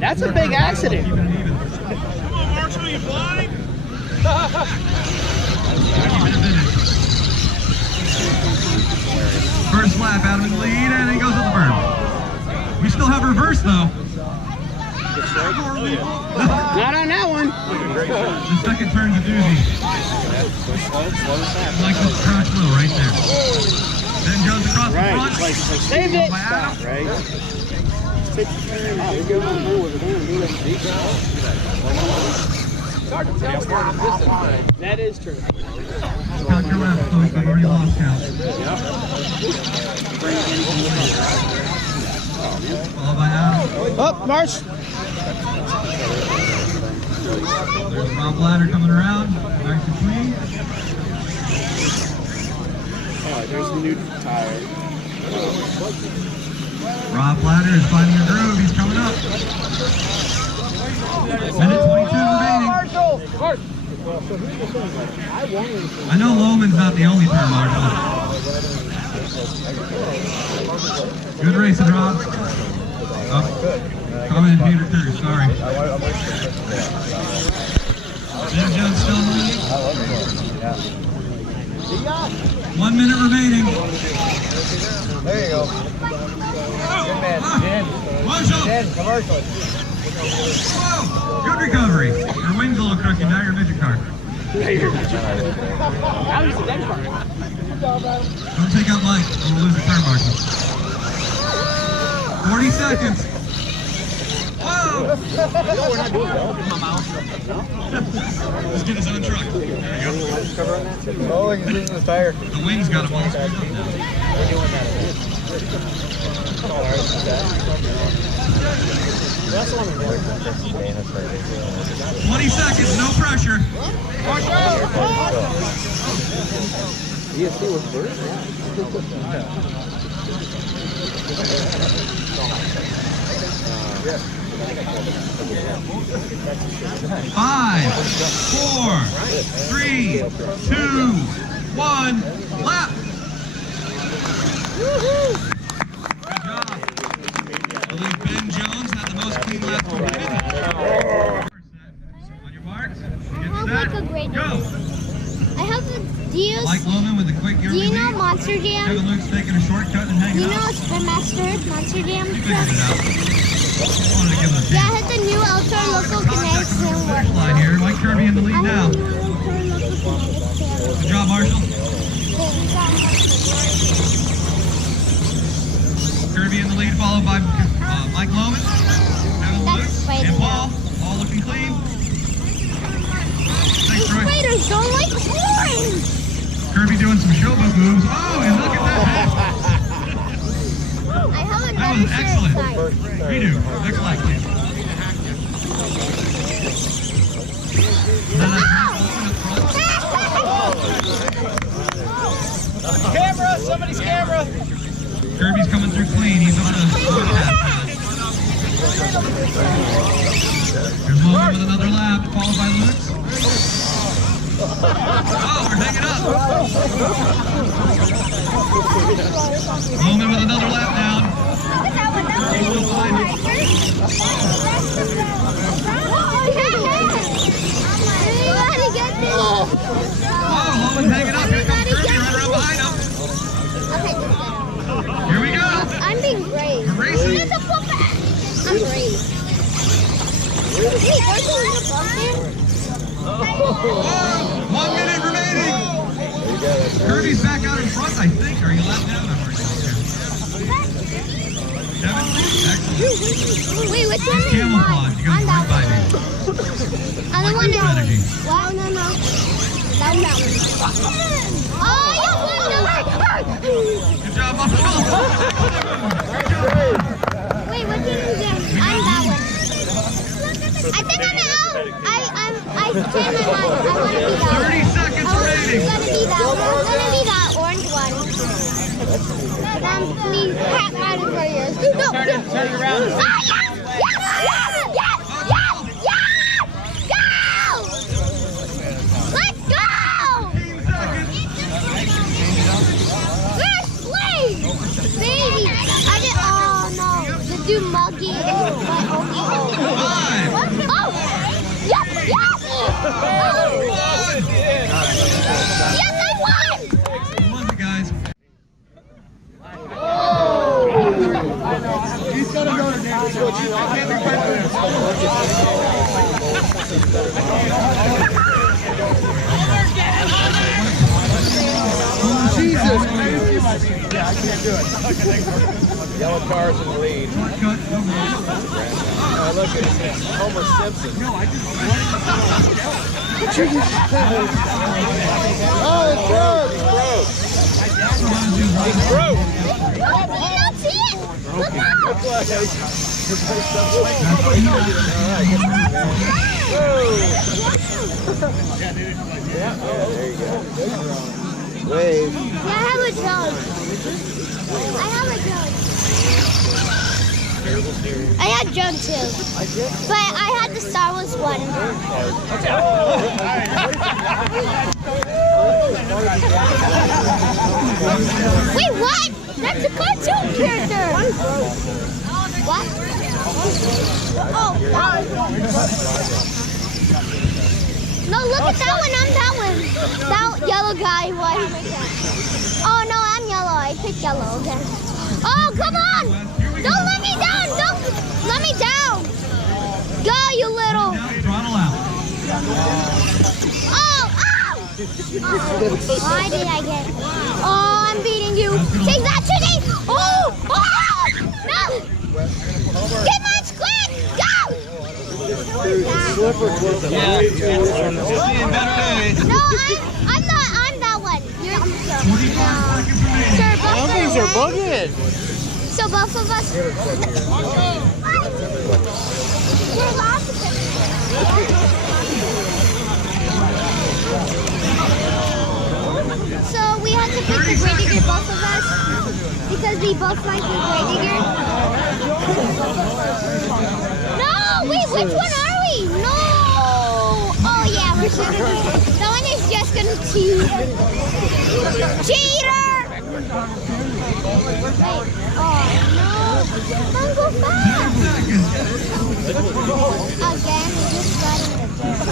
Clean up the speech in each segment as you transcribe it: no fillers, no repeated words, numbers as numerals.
That's a big accident. Come on, Marshall, you blind? First lap, out of the lead, and he goes to the berm. We still have reverse though. Not on that one. The second turn's a doozy. Like this crouch low right there. Then Jones across the front. Like saved it. Right. That is true. Count your laps, folks. I've already lost count. Followed by Adam. Up, Marsh. There's Rob Ladder coming around. Back to clean. Oh, there's the new tire. Rob Ladder is finding a groove. He's coming up. Minute 22 remaining. I know Lohman's not the only turn, Marshall. Good racing, Rob. Oh, coming in Peter Cruz, sorry. Ben Jones still in the lead. 1 minute remaining. There you go. Good man, Jen. Marshall! Jen, commercial. Whoa! Good recovery. Your wing's a little crooked, now you're a midget car. Now he's a dead car. Don't take out Mike, or we'll lose the turn, Marshall. 40 seconds. Whoa! We're not doing that. Open my mouth. Let's get his own truck. There you go. Oh, he's losing his tire. The wing's got him all screwed up now. 20 seconds, no pressure. Five, 4, 3, 2, 1, lap. Good job. I believe Ben Jones had the most clean laps completed. On your marks, get set, go. I have a, Mike Lohman with the quick do you know Monster Jam? Kevin Luke's taking a shortcut and hanging Do you out. know Spin Master Monster Jam? He figured it out. Just wanted to give him a Yeah, I chance. had the new Ultra Local Contact Connect him over the Jam. finish line here. Mike Kirby in the lead now. Good job, Marshall. Kirby in the lead, followed by Mike Lohman, Kevin Luke, and Paul. All looking clean. Thanks, Troy. Spiders don't like horns! Kirby doing some showboat moves. Oh, and look at that head. I have That another was excellent. shirt. Redo. Next lap, please. Camera! Somebody's camera! Kirby's coming through clean. He's on a footpath. Here's Lohman with another lap, followed by Luke. Oh, we're hanging up. Lohman with another lap down. He's still behind him. Oh, Lohman's hanging up. Here comes Kirby right around behind him. Here we go. I'm being brave. We're racing. I'm brave. Wait, there's a little bump there? Whoa, 1 minute remaining. Kirby's back out in front, I think. Are you left down? I'm already out there. Kevin? Excellent. Wait, which one He's is camouflage. He goes on right by me. I don't want to. Strategy. What? No. That's that one. Oh, you won the Good job, Marshall. Wait, what did you get? I'm that one. I think I'm out. I changed my mind. I want to be that one. 30 seconds remaining. I want to be please pat right in front of yours. No, Turn it around. Ah, yes! Yes! Yes! Yes! Yes! Go! Let's go! First place! Baby! I did, oh no. The dude Buggy is my okay. Oh! Yes! Yes! Yes, I won! Come on, guys. He's gonna go to David's coach. I can't be Jesus, crazy. Yeah, I can't do it. Yellow car's in the lead. Shortcut. Oh, look, it's Homer Simpson. No, I just Oh, it's broke. It's broke. Did you not see it? Look out! Yeah, there you go. Wave. Yeah, I have a drone. I have a drone. I had drone too. But I had the Star Wars one. Wait, what? That's a cartoon character. What? Oh, that one. No, look at that one. I'm that one. That yellow guy one. Oh, no, I'm yellow. I picked yellow again. Oh, come on. Don't let me down. Don't let me down. Go, you little. Throttle out. Oh, ow. Oh, why did I get it? Oh, I'm beating you. Take that, Chitty. Oh, oh, no. Get my squid. Go. Yeah. Seeing better days. No, I'm that one. You're Sir, both These are bugging. So both of us. So we had to pick the Great Digger, both of us, because we both like the Great Digger. No, wait, which one are we? No. Oh yeah, we're sure. That one is just gonna cheat. Cheater! Wait, oh no. Don't go fast. Again, it just got in the dirt.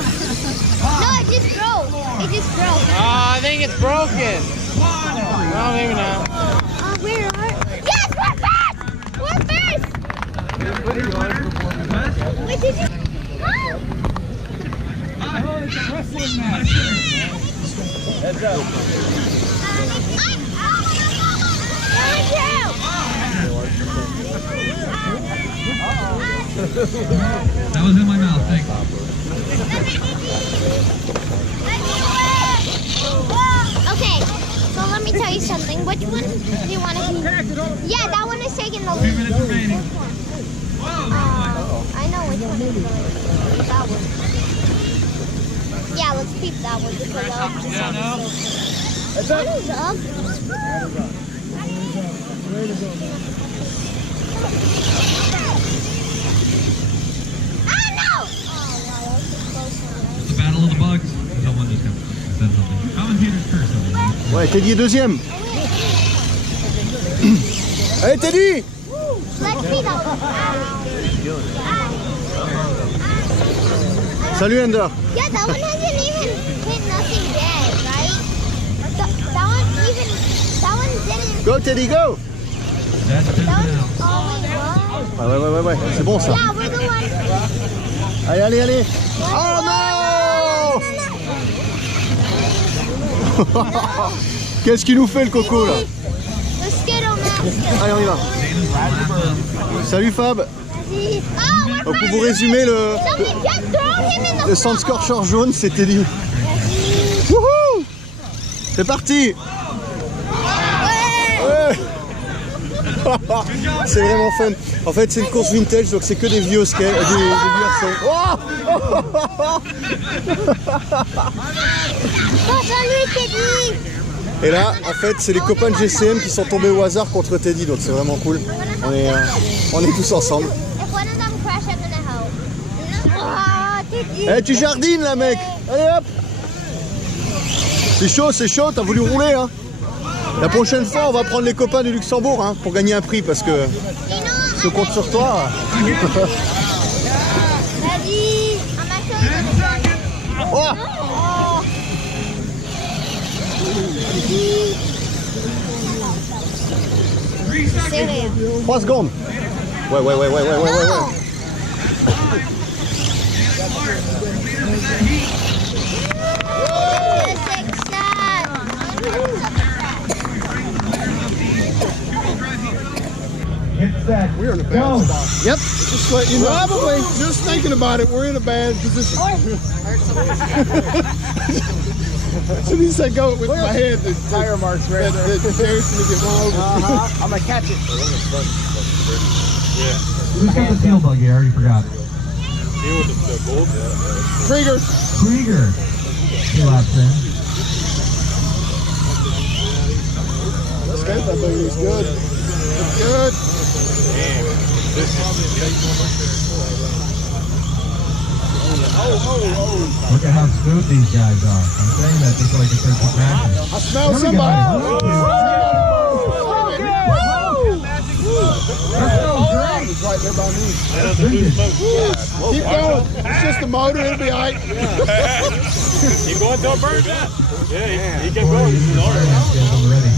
No, it just broke. It just broke. I think it's broken. No, maybe not. Where are? Yes, we're first. We're first. Wait, did you? Huh? Heads up. That was in my mouth, thanks. Okay, so let me tell you something. Which one do you want to be? Yeah, that one is taking the 2 lead. minutes remaining. I know which one is going. That one. Yeah, let's keep that one because I like the sound. What is up? Ah, no! Oh, wow, that was a close one. The battle of the bugs. Someone just said something. Commentators curse something. Ouais, Teddy est deuxième. Allez, Teddy! Let's see that one. Salut, Ender. Yeah, that one hasn't even hit nothing yet, right? That one didn't. Go, Teddy, go! That's 10 That now. one, oh, Ouais. C'est bon, ça. wait, what? Yeah, we're the one. Allez. Oh, non! Qu'est-ce qu'il nous fait, le coco, là? The Skittle man. Allez, on y va. Salut, Fab. Oh, we're Donc, pour vous résumer, Somebody just throw him in the le centre scorcher jaune, c'est Teddy. Wouhou! C'est parti! Ouais. C'est vraiment fun. En fait, c'est une course vintage, donc c'est que des vieux skates, des vieux garçons. Oh! Oh, salut, Teddy. Et là, en fait, c'est les copains de GCM qui sont tombés au hasard contre Teddy, donc c'est vraiment cool. On est tous ensemble. If one of them crash, I'm gonna help. Oh, Teddy. Eh, tu jardines là, mec. Allez hop. C'est chaud, t'as voulu rouler, hein. La prochaine fois, on va prendre les copains du Luxembourg, hein, pour gagner un prix, parce que je compte sur toi. Daddy, I'm actually Oh. serious. 3 secondes. Ouais. We're in a bad spot. Yep. Just let you know. Probably. Just thinking about it, we're in a bad position. As soon as you said go with my head, the tire marks right there. That Jared's gonna get one over. I'm gonna catch it. Who's got the steel buggy? I already forgot. Krieger. Krieger. 2 laps in. That's good. That thing is good. It's good. Look at how smooth these guys are. I'm saying that just so I can start to practice. I smell somebody. That smells great. It's right there by me. That's vintage. Keep going. It's just a motor. It'll be all right. You going till it burns? Yeah, he kept Boy, going. you He's need to already. practice this already.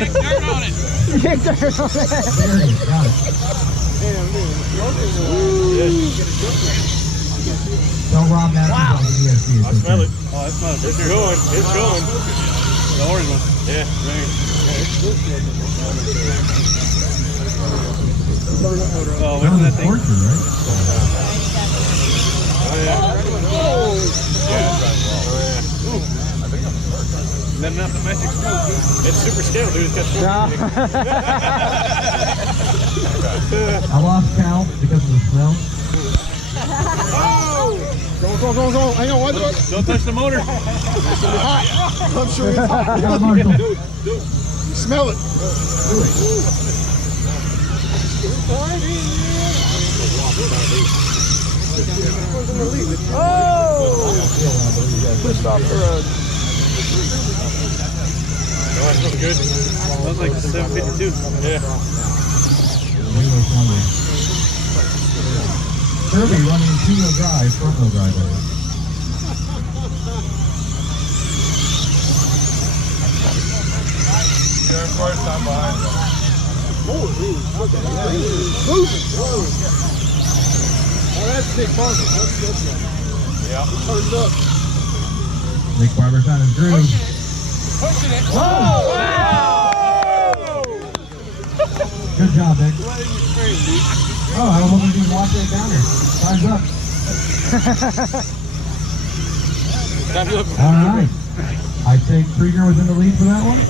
Kick dirt on it. There you got it. Tell Rob Matthews on the ESC. I smell it. Oh, I smell it. It's going. It's going. The orange one. Yeah. Oh, what's that thing? Torture, right? Letting out the magic smoke, dude. It's super scale, dude. It's got I lost count because of the smell. Go. Hang on. One. Don't touch the motor. I'm sure it's hot. Come on, Marshall. You smell it. Oh, that smells good. Smells like 752. Yeah. Kirby running 2-wheel drive, front-wheel drive. First time behind. Oh, that's big funky. That's good. Yeah. Turned up. Nick Barber's on his groove. Pushing it. Oh! Good job, Nick. Oh, I was hoping you can watch it down here. Time's up. All right. I think Krieger was in the lead for that one.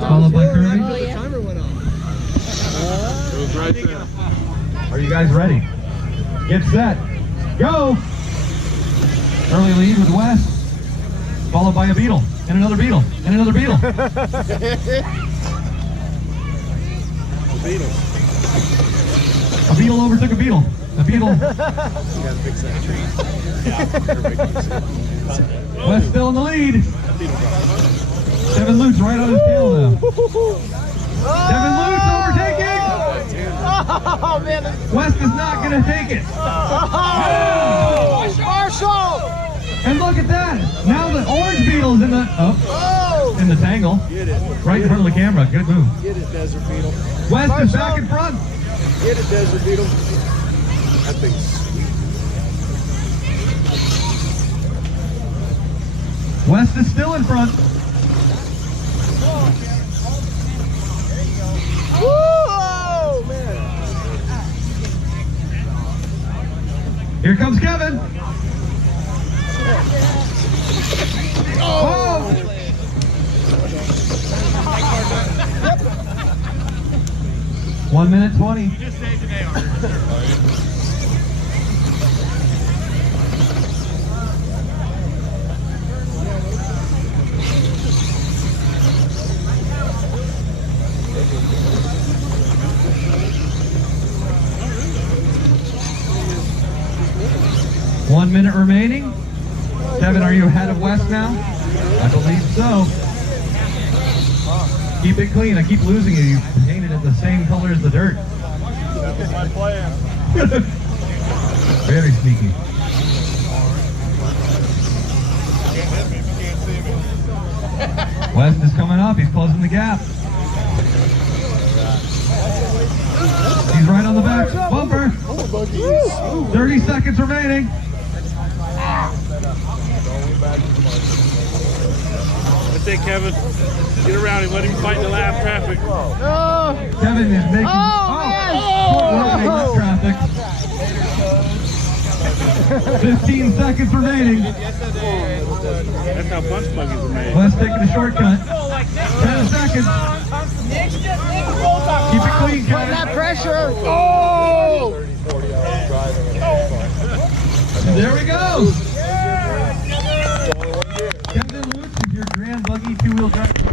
Followed by Kirby. The timer went on. It was right there. Are you guys ready? Get set. Go! Early lead with Wes. Followed by a Beetle. And another Beetle. And another Beetle. A Beetle overtook a Beetle. A Beetle. Wes still in the lead. Devin Luke's right on his tail now. Devin Luke's overtaking. Oh, man. Wes is not going to take it. Marshall! And look at that. Now the orange Beetle's in the in the tangle. Get it. Right in front of the camera. Good move. Get it, Desert Beetle. Wes is back in front. Get it, Desert Beetle. That thing's sweet. Wes is still in front. Whoa, man. Here comes Kevin. Oh! 1 minute 20. Just say today, Arthur. 1 minute remaining. Kevin, are you ahead of Wes now? I believe so. Keep it clean. I keep losing it. You painted it the same color as the dirt. That was my plan. Very sneaky. West is coming up. He's closing the gap. He's right on the back bumper. 30 seconds remaining. That's it, Kevin. Get around him. Let him fight the lap traffic. Kevin is making traffic. 15 seconds remaining. That's how punch buggies are made. Wes taking a shortcut. 10 seconds. Keep it clean, Kevin. That pressure. There we go. Kevin Lutz, your Grand Buggy two-wheel drive.